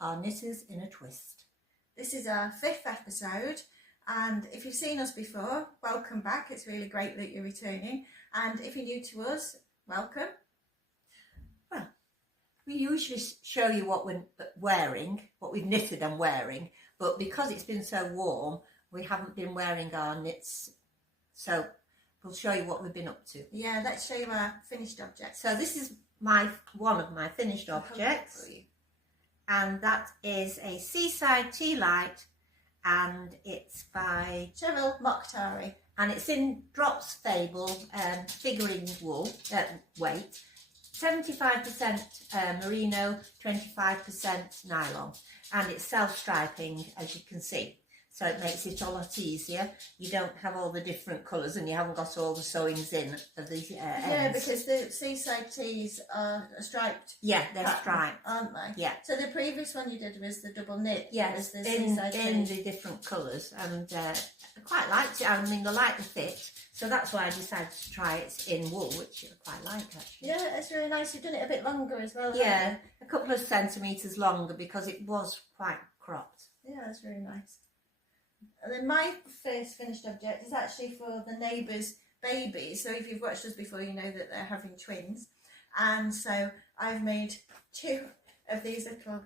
are Knitters in a Twist. This is our 5th episode, and if you've seen us before, welcome back. It's really great that you're returning, and if you're new to us, welcome. Well, we usually show you what we're wearing, what we've knitted and wearing, but because it's been so warm, we haven't been wearing our knits, so we'll show you what we've been up to. Yeah, let's show you our finished objects. So this is one of my finished objects, and that is a Seaside tea light, and it's by Cheryl Mokhtari, and it's in Drops Fabel figuring wool weight, 75% merino, 25% nylon, and it's self-striping, as you can see. So it makes it a lot easier. You don't have all the different colours and you haven't got all the sewings in of the Yeah, ends. because the Seaside tees are striped. Yeah, they're striped, aren't they? Yeah. So the previous one you did was the double knit. Yes, the in Seaside the different colours, and I quite liked it. I mean, I like the fit, so that's why I decided to try it in wool, which I quite like actually. Yeah, it's really nice. You've done it a bit longer as well. Yeah, a couple of centimetres longer because it was quite cropped. Yeah, that's really nice. And then my first finished object is actually for the neighbour's babies. So if you've watched us before, you know that they're having twins. And so I've made 2 of these little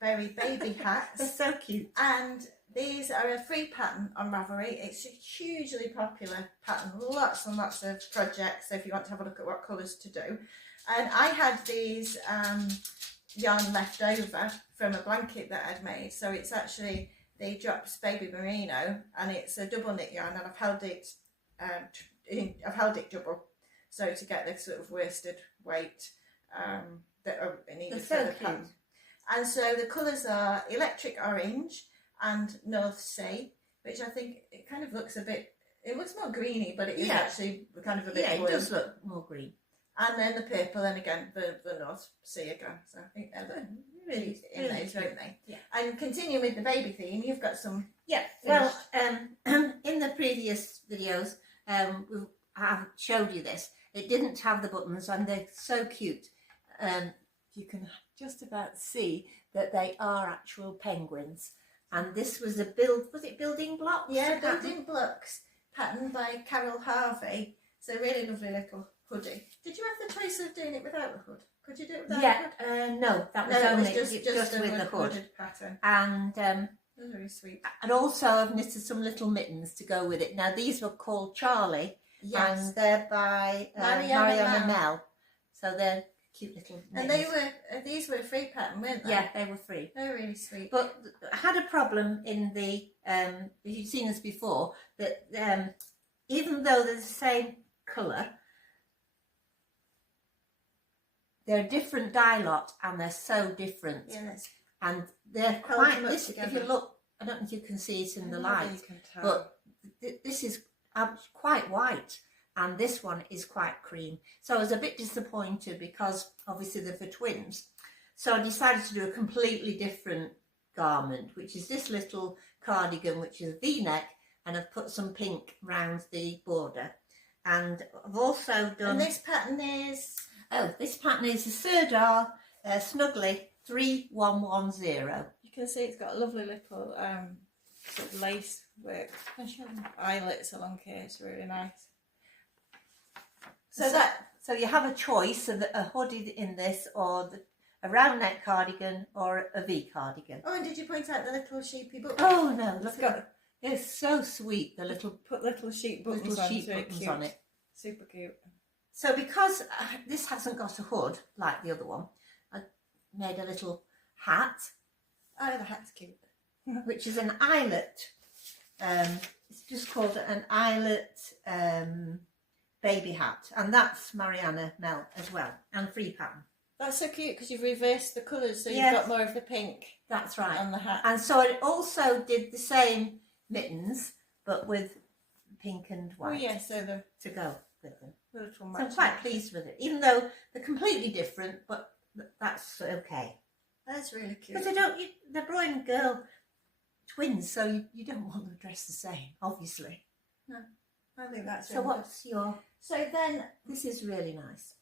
berry baby hats. They're so cute. And these are a free pattern on Ravelry. It's a hugely popular pattern, lots and lots of projects. So if you want to have a look at what colours to do. And I had these yarn left over from a blanket that I'd made. So it's actually the Drops Baby Merino, and it's a double knit yarn, and I've held it double, so to get the sort of worsted weight that are needed for the pattern. And so the colours are electric orange and North Sea, which I think it kind of looks a bit. It looks more greeny, but it is actually kind of a bit. Yeah, blue. it does look more green. And then the purple, and again the North Sea again. So I think they're really in those, won't they? Yeah. And continuing with the baby theme, you've got some. Yeah. Well, in the previous videos, I have showed you this. It didn't have the buttons, and they're so cute. You can just about see that they are actual penguins. And this was a building blocks? Yeah, building blocks pattern by Harvey. So really lovely little hoodie. Did you have the choice of doing it without the hood? Could you do it without the hood? No, that was only just with the hood. Pattern. And very sweet. And also I've knitted some little mittens to go with it. Now these were called Charlie, and they're by Marianna Mel. So they're cute little mittens. And these were a free pattern, weren't they? Yeah, they were free. They were really sweet. But I had a problem in the if you've seen this before, that even though they're the same colour, they're a different dye lot, and they're so different. Yes. And they're quite. If you look, I don't know if you can see it in the light, but this is quite white, and this one is quite cream. So I was a bit disappointed because obviously they're for twins. So I decided to do a completely different garment, which is this little cardigan, which is a V-neck, and I've put some pink round the border. And I've also done. And this pattern is. Oh, this pattern is the Sirdar Snuggly 3110. You can see it's got a lovely little sort of lace work. Eyelets along here. It's really nice. So you have a choice of a hoodie in this, or a round neck cardigan, or a V cardigan. Oh, and did you point out the little sheepy buttons? Oh no, look at it. It's so sweet. The little sheep buttons, on it. Super cute. So because this hasn't got a hood like the other one, I made a little hat. Oh, the hat's cute. Which is an eyelet. It's just called an eyelet baby hat. And that's Marianna Mel as well. And free pattern. That's so cute because you've reversed the colours, so you've got more of the pink. That's right. On the hat. And so I also did the same mittens, but with pink and white. Oh yeah, so to go with them. So I'm quite pleased with it, even though they're completely different, but that's okay. That's really cute. Because they're boy and girl twins, so you don't want them to dress the same, obviously. No, I think that's so. What's your? So then, this is really nice.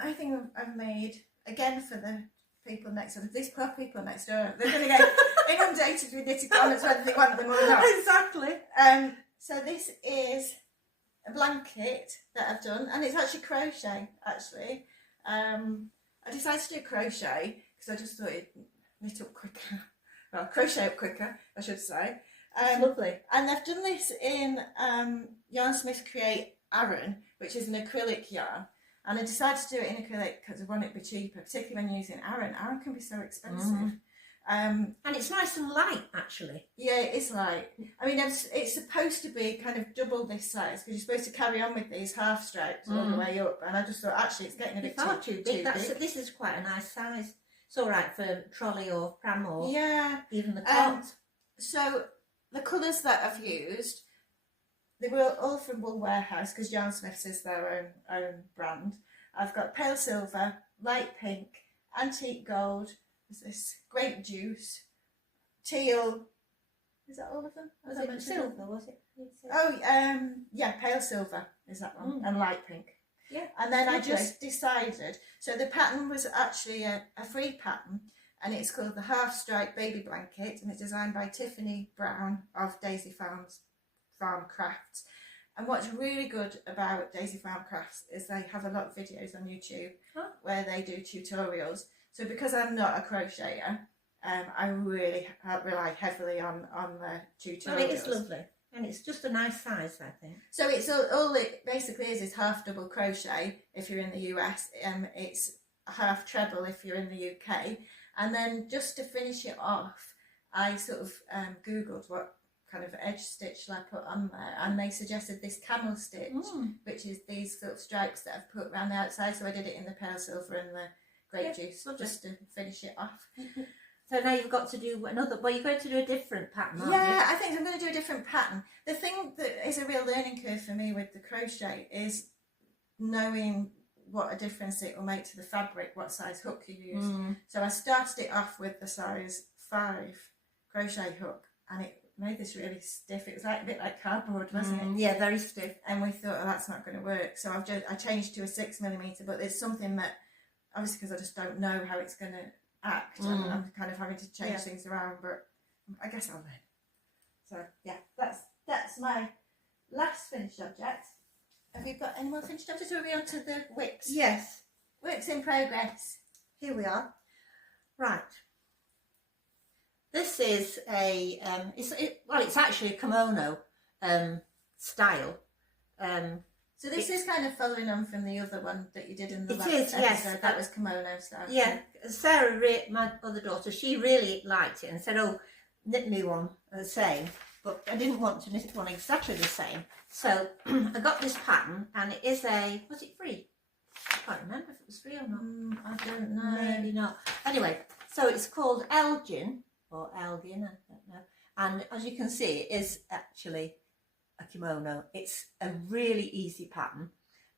I think I've made again for the people next door. These poor people next door, they're going to get inundated with knitted garments whether they want them or not. Exactly. So this is a blanket that I've done, and it's actually crochet, actually. I decided to do crochet because I just thought it'd knit up quicker. Well, crochet up quicker, I should say. It's lovely. And I've done this in Yarnsmiths Create Aran, which is an acrylic yarn. And I decided to do it in acrylic because I want it to be cheaper, particularly when you're using Aran. Aran can be so expensive. And it's nice and light, actually. Yeah, it is light. I mean, it's supposed to be kind of double this size because you're supposed to carry on with these half stripes all the way up. And I just thought, actually, it's getting a bit too big. This is quite a nice size. It's all right for trolley or pram or even the cart. So the colours that I've used, they were all from Wool Warehouse because Yarnsmiths is their own brand. I've got pale silver, light pink, antique gold, this grape juice, teal. Is that all of them? Was it silver? Was it? Oh, yeah, pale silver is that one, and light pink. Yeah. And then I just decided. So the pattern was actually a free pattern, and it's called the Half Stripe Baby Blanket, and it's designed by Tiffany Brown of Daisy Farm Crafts. And what's really good about Daisy Farm Crafts is they have a lot of videos on YouTube where they do tutorials. So because I'm not a crocheter, I really rely heavily on the tutorials. Well, it is lovely, and it's just a nice size, I think. So it's all it basically is half double crochet if you're in the US, it's half treble if you're in the UK, and then just to finish it off, I sort of googled what kind of edge stitch shall I put on there, and they suggested this camel stitch, which is these sort of stripes that I've put around the outside. So I did it in the pale silver and the grape juice just to finish it off. So now you've got to do another. Well, you're going to do a different pattern, aren't you? Yeah, I think I'm going to do a different pattern. The thing that is a real learning curve for me with the crochet is knowing what a difference it will make to the fabric, what size hook you use. So I started it off with the size 5 crochet hook, and it made this really stiff. It was like a bit like cardboard, wasn't it? Yeah, very stiff. And we thought, oh, that's not going to work. So I changed to a 6mm, but it's something that obviously because I just don't know how it's going to act, and I'm kind of having to change things around. But I guess I'll learn. So yeah, that's my last finished object. Have you got any more finished objects, or are we on to the whips? Yes. Works in progress. Here we are. Right. This is a it's actually a kimono style. So this is kind of following on from the other one that you did in the last episode. Yes. That was kimono style. Yeah, Sarah, my other daughter, she really liked it and said, "Oh, knit me one the same." But I didn't want to knit one exactly the same, so I got this pattern, and it is was it free? I can't remember if it was free or not. I don't know. Maybe not. Anyway, so it's called Elgin or Elgin, I don't know. And as you can see, it is actually a kimono. It's a really easy pattern.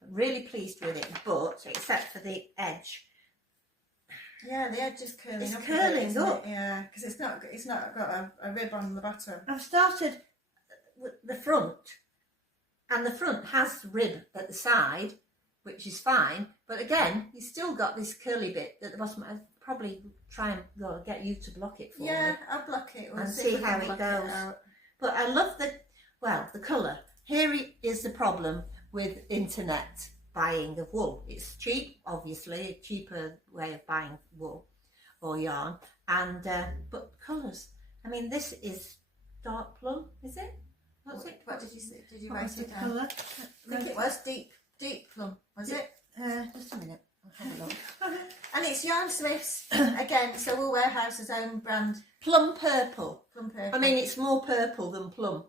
I'm really pleased with it, but except for the edge. Yeah, the edge is curling it's up. Curling up. Yeah, because it's not got a rib on the bottom. I've started with the front, and the front has the rib at the side, which is fine. But again, you've still got this curly bit at the bottom. I'll probably try and get you to block it for me. Yeah, I'll block it. And see how it goes. But I love the colour. Here is the problem with internet buying of wool. It's cheap, obviously, a cheaper way of buying wool or yarn, and but colours. I mean, this is dark plum, is it? What's it? What did you say? Did you What write was it the down? colour? I think it was deep plum, was it? Just a minute. I'll have a look. And it's Yarnsmiths again, so Wool Warehouse's own brand. Plum purple. Plum purple. I mean, it's more purple than plum.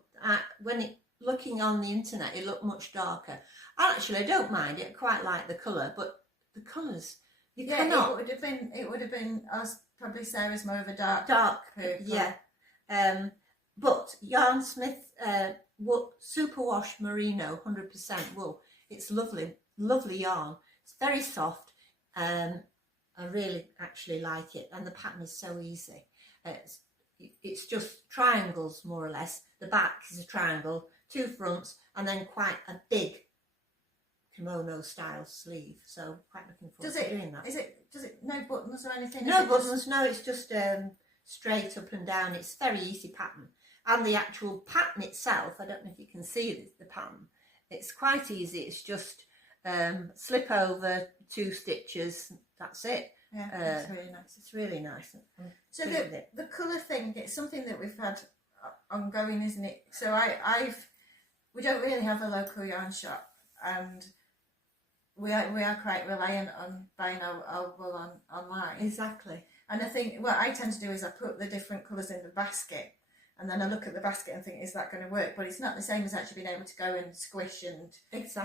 Looking on the internet, it looked much darker. I don't mind it. I quite like the colour, but the colours, you cannot. It would have been probably Sarah's more of a dark purple. Yeah. But Yarnsmith Superwash Merino 100% wool. It's lovely yarn. It's very soft. I really actually like it, and the pattern is so easy. It's just triangles more or less. The back is a triangle, 2 fronts, and then quite a big kimono style sleeve, so quite looking forward to doing that. Does it no buttons or anything? No buttons, no, it's just straight up and down. It's very easy pattern, and the actual pattern itself, I don't know if you can see the pattern, it's quite easy. It's just slip over 2 stitches, that's it. Yeah, it's really nice. It's really nice. So the colour thing, it's something that we've had ongoing, isn't it? So we don't really have a local yarn shop, and we are quite reliant on buying our wool online. Exactly. And I think what I tend to do is I put the different colours in the basket, and then I look at the basket and think, is that going to work? But it's not the same as actually being able to go and squish and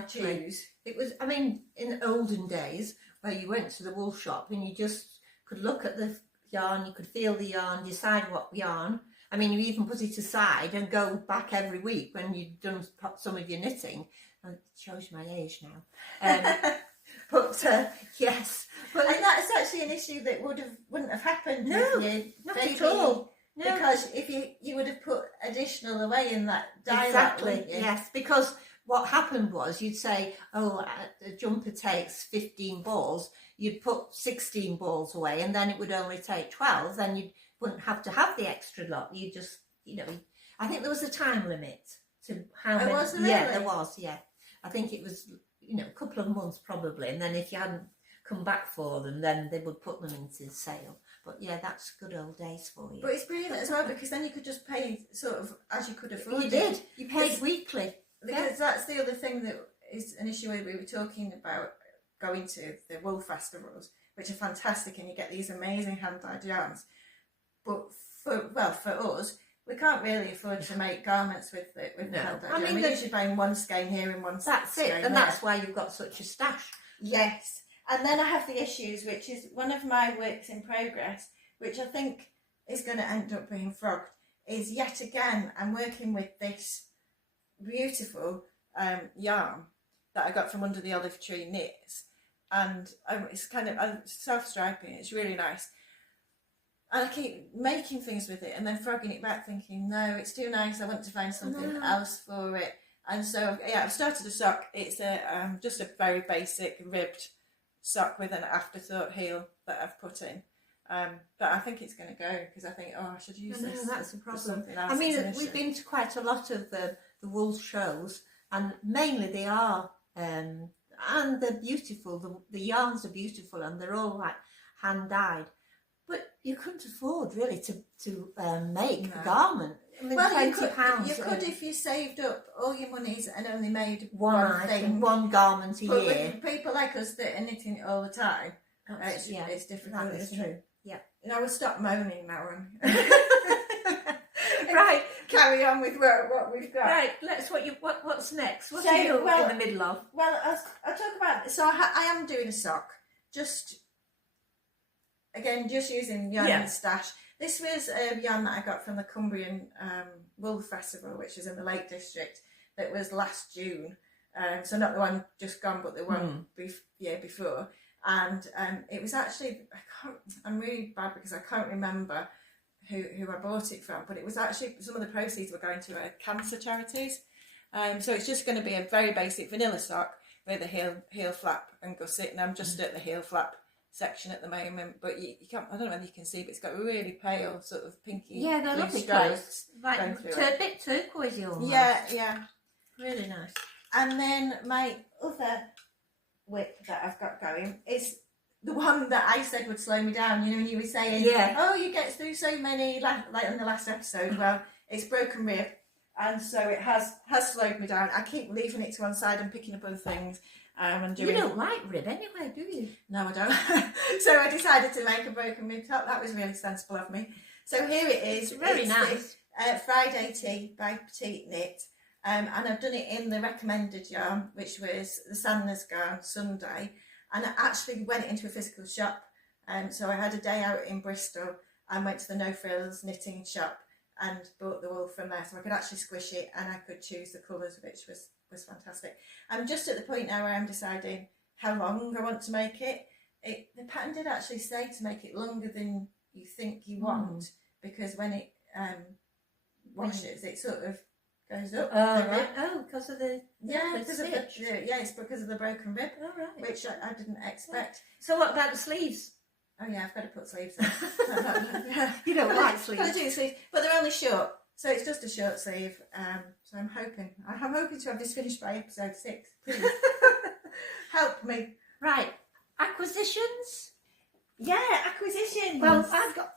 choose. It was, I mean, in the olden days where you went to the wool shop and you just could look at the yarn, you could feel the yarn, decide what yarn. I mean, you even put it aside and go back every week when you'd done some of your knitting. It shows my age now. But yes, and that's actually an issue that wouldn't have happened. No, not at all. No. Because if you would have put additional away in that dial. Exactly. Yes, because what happened was you'd say, oh, a jumper takes 15 balls. You'd put 16 balls away, and then it would only take 12. Then you wouldn't have to have the extra lot. You just, I think there was a time limit to how many. Was there really? Yeah, there was. Yeah, I think it was, a couple of months probably, and then if you hadn't come back for them, then they would put them into sale. But yeah, that's good old days for you. But it's brilliant as well, because then you could just pay sort of as you could afford. You did. You paid weekly. Because that's the other thing that is an issue we were talking about, going to the wool festivals, which are fantastic, and you get these amazing hand-dyed yarns. But for us, we can't really afford to make garments with the hand-dyed yarn. I mean, we're usually buying one skein here and one skein there. And that's why you've got such a stash. Yes. And then I have the issues, which is one of my works in progress, which I think is going to end up being frogged, is yet again I'm working with this beautiful yarn that I got from Under the Olive Tree Knits, and it's kind of self-striping. It's really nice, and I keep making things with it and then frogging it back, thinking, no, it's too nice, I want to find something else for it. And so I've started a sock. It's just a very basic ribbed sock with an afterthought heel that I've put in, but I think it's going to go, because I think, I should use this. No, that's a problem. I mean, we've been to quite a lot of the wool shows, and mainly they are, and they're beautiful. The yarns are beautiful, and they're all like hand dyed. But you couldn't afford really to make a garment. I mean, well, £20. You could if you saved up all your monies and only made one thing, one garment a year. With people like us that are knitting it all the time, it's difficult. That is true. Yeah. We'll stop moaning now and right. Carry on with what we've got. Right. What's next? What are you in the middle of? Well, I'll talk about. So I am doing a sock. Just using yarn and stash. This was a yarn that I got from the Cumbrian Wool Festival, which is in the Lake District. That was last June. So not the one just gone, but the one year before. And it was actually, I'm really bad because I can't remember who I bought it from, but it was actually, some of the proceeds were going to cancer charities. So it's just going to be a very basic vanilla sock with a heel flap and gusset, and I'm just at the heel flap section at the moment, but you can't, I don't know whether you can see, but it's got really pale sort of pinky they're lovely stripes, like a bit turquoisey almost. Yeah, really nice. And then my other whip that I've got going is the one that I said would slow me down, when you were saying, you get through so many, like in the last episode. Well, it's broken rib, and so it has slowed me down. I keep leaving it to one side and picking up other things. And doing... You don't like rib anyway, do you? No, I don't. So I decided to make a broken rib top. That was really sensible of me. So here it is. It's very nice. Friday Tea by Petite Knit. And I've done it in the recommended yarn, which was the Sandnes Garn Sunday. And I actually went into a physical shop. So I had a day out in Bristol and went to the No Frills knitting shop and bought the wool from there. So I could actually squish it and I could choose the colours, which was fantastic. I'm just at the point now where I'm deciding how long I want to make it. The pattern did actually say to make it longer than you think you want, because when it washes, it sort of goes up. Oh, right. Oh, because of the it's because of the broken rib, which I didn't expect. So what about the sleeves? Oh yeah, I've got to put sleeves on. You don't like sleeves. I do sleeves, but they're only short, so it's just a short sleeve. So I'm hoping to have this finished by episode 6. Please help me. Right, acquisitions. Yeah, acquisitions. Well, I've got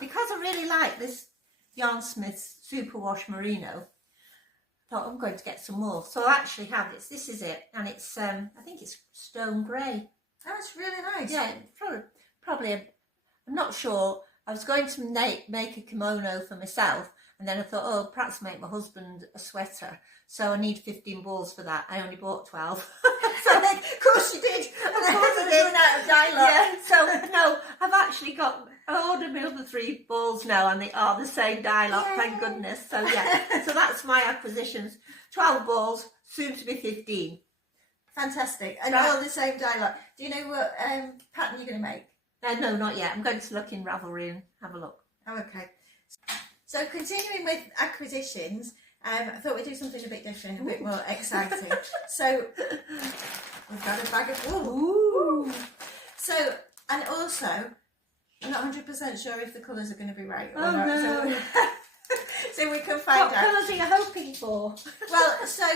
because I really like this Yarnsmiths Superwash Merino. I thought I'm going to get some more. So I actually have this. This is it, and it's I think it's stone grey. That's really nice. Yeah, probably. I'm not sure. I was going to make a kimono for myself, and then I thought, oh, perhaps make my husband a sweater. So I need 15 balls for that. I only bought 12. So then, of course you did. Of course I did. Out of dialogue. Yeah. So no, I've actually I ordered my other 3 balls now, and they are the same dye lot. Thank goodness. So yeah. So that's my acquisitions. 12 balls, soon to be 15. Fantastic. And all the same dye lot. Do you know what pattern you're going to make? No, not yet. I'm going to look in Ravelry and have a look. Oh, okay. So continuing with acquisitions, I thought we'd do something a bit different, a bit more exciting. So we've got a bag of wool. Ooh. So, and also, I'm not 100% sure if the colours are going to be right or Oh, not. no. So we can find out. What colours are you hoping for? Well, so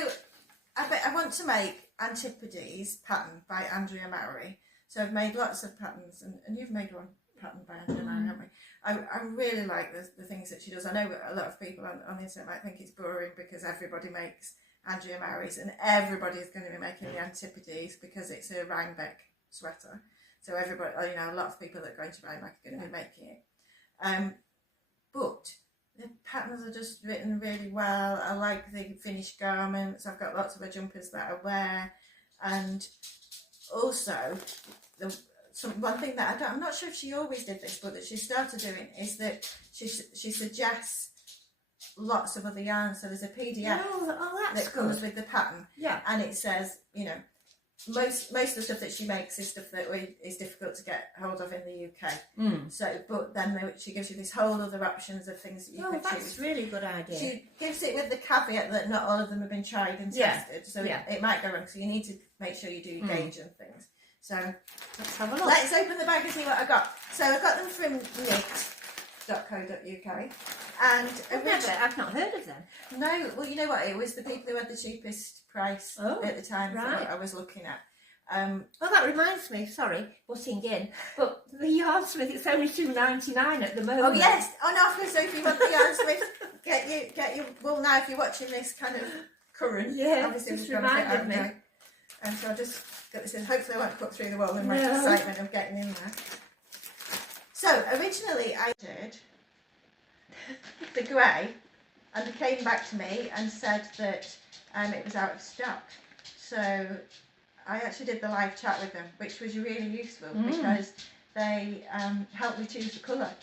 I want to make Antipodes pattern by Andrea Mowry. So I've made lots of patterns, and you've made one pattern by Andrea Mowry, haven't we? I really like the things that she does. I know a lot of people on the internet might think it's boring because everybody makes Andrea Mowry's, and everybody's going to be making the Antipodes because it's a Rhinebeck sweater. So everybody, a lot of people that are going to Rhinebeck are going to be making it. But the patterns are just written really well. I like the finished garments. I've got lots of her jumpers that I wear, and also one thing that I'm not sure if she always did this, but that she started doing is that she suggests lots of other yarns. So there's a PDF that comes with the pattern, and it says, most of the stuff that she makes is stuff that is difficult to get hold of in the UK. So, but then she gives you this whole other options of things that you can choose. That's a really good idea. She gives it with the caveat that not all of them have been tried and tested, so it might go wrong. So you need to make sure you do your gauge and things. So let's have a look. Let's open the bag and see what I got. So I got them from knit.co.uk, and I've not heard of them. No, well, you know what? It was the people who had the cheapest price at the time that I was looking at. That reminds me. Sorry, butting in, but the Yarnsmith, it's only $2.99 at the moment. Oh yes. Oh no. So if you want the Yarnsmith, get your wool now. If you're watching this kind of current, obviously just reminded me. And so I just got this in. Hopefully I won't cut through the wall in my excitement of getting in there. So originally I did the grey, and they came back to me and said that it was out of stock. So I actually did the live chat with them, which was really useful because they helped me choose the colour.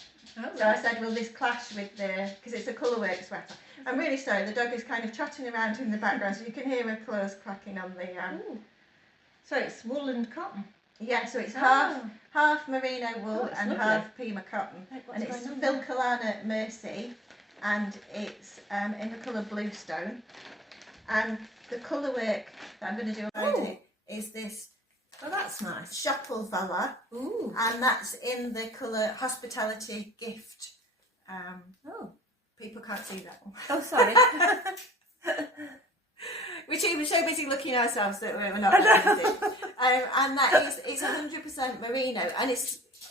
So I said, will this clash with because it's a colourwork sweater. I'm really sorry, the dog is kind of trotting around in the background, so you can hear her claws clacking on the... So it's wool and cotton? Yeah, so it's half merino wool and half Pima cotton. And it's Filcolana Mercy, and it's in the colour Bluestone. And the colourwork that I'm going to do is this... Oh, that's nice. Shopelvala. Ooh. And that's in the colour Hospitality Gift. People can't see that one. Oh, sorry. We're so busy looking at ourselves that we're not doing anything. And that is, it's 100% merino. And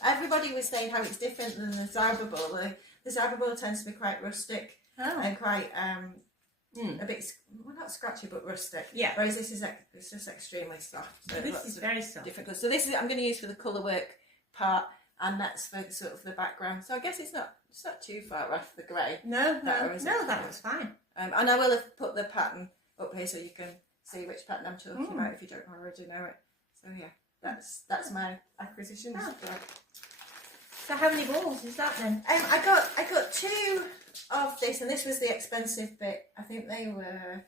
everybody was saying how it's different than the Zarbabul. The Zarbabul tends to be quite rustic and quite a bit, well, not scratchy, but rustic. Yeah. Whereas this is it's just extremely soft. So this is very soft. Different colours. So this is I'm going to use for the colour work part, and that's for sort of the background. So I guess it's not too far off the grey. No, that was fine. And I will have put the pattern up here so you can see which pattern I'm talking about if you don't already know it. So yeah, that's my acquisitions. So how many balls is that then? I got 2 of this, and this was the expensive bit. I think they were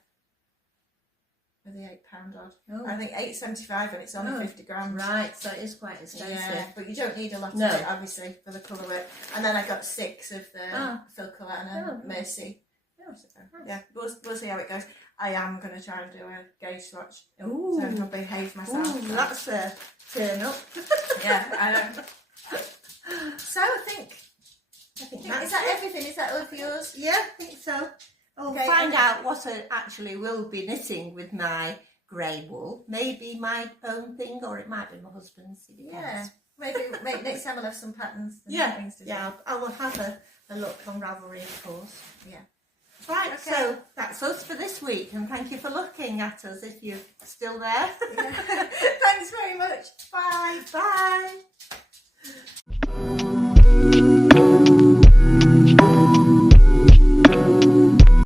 the £8 odd. I think £8.75, and it's only 50 grams. Right, so it is quite expensive. Yeah, but you don't need a lot of it, obviously, for the colour work. And then I got 6 of the Filcolana Mercy. Yeah, we'll see how it goes. I am going to try and do a gauge swatch. Ooh. So I'll behave myself. Ooh, that's a turn up. Yeah, I know. So I think that's is that it. everything? Is that all of yours? Yeah, I think so. I'll Okay, find out what I actually will be knitting with my grey wool. Maybe my own thing, or it might be my husband's. It depends. Yeah. Maybe next time we'll have some patterns and Yeah, things to do. yeah. I will have a look on Ravelry, of course. Yeah. Right, Okay. so that's us for this week, and thank you for looking at us if you're still there. Yeah. Thanks very much. Bye. Bye.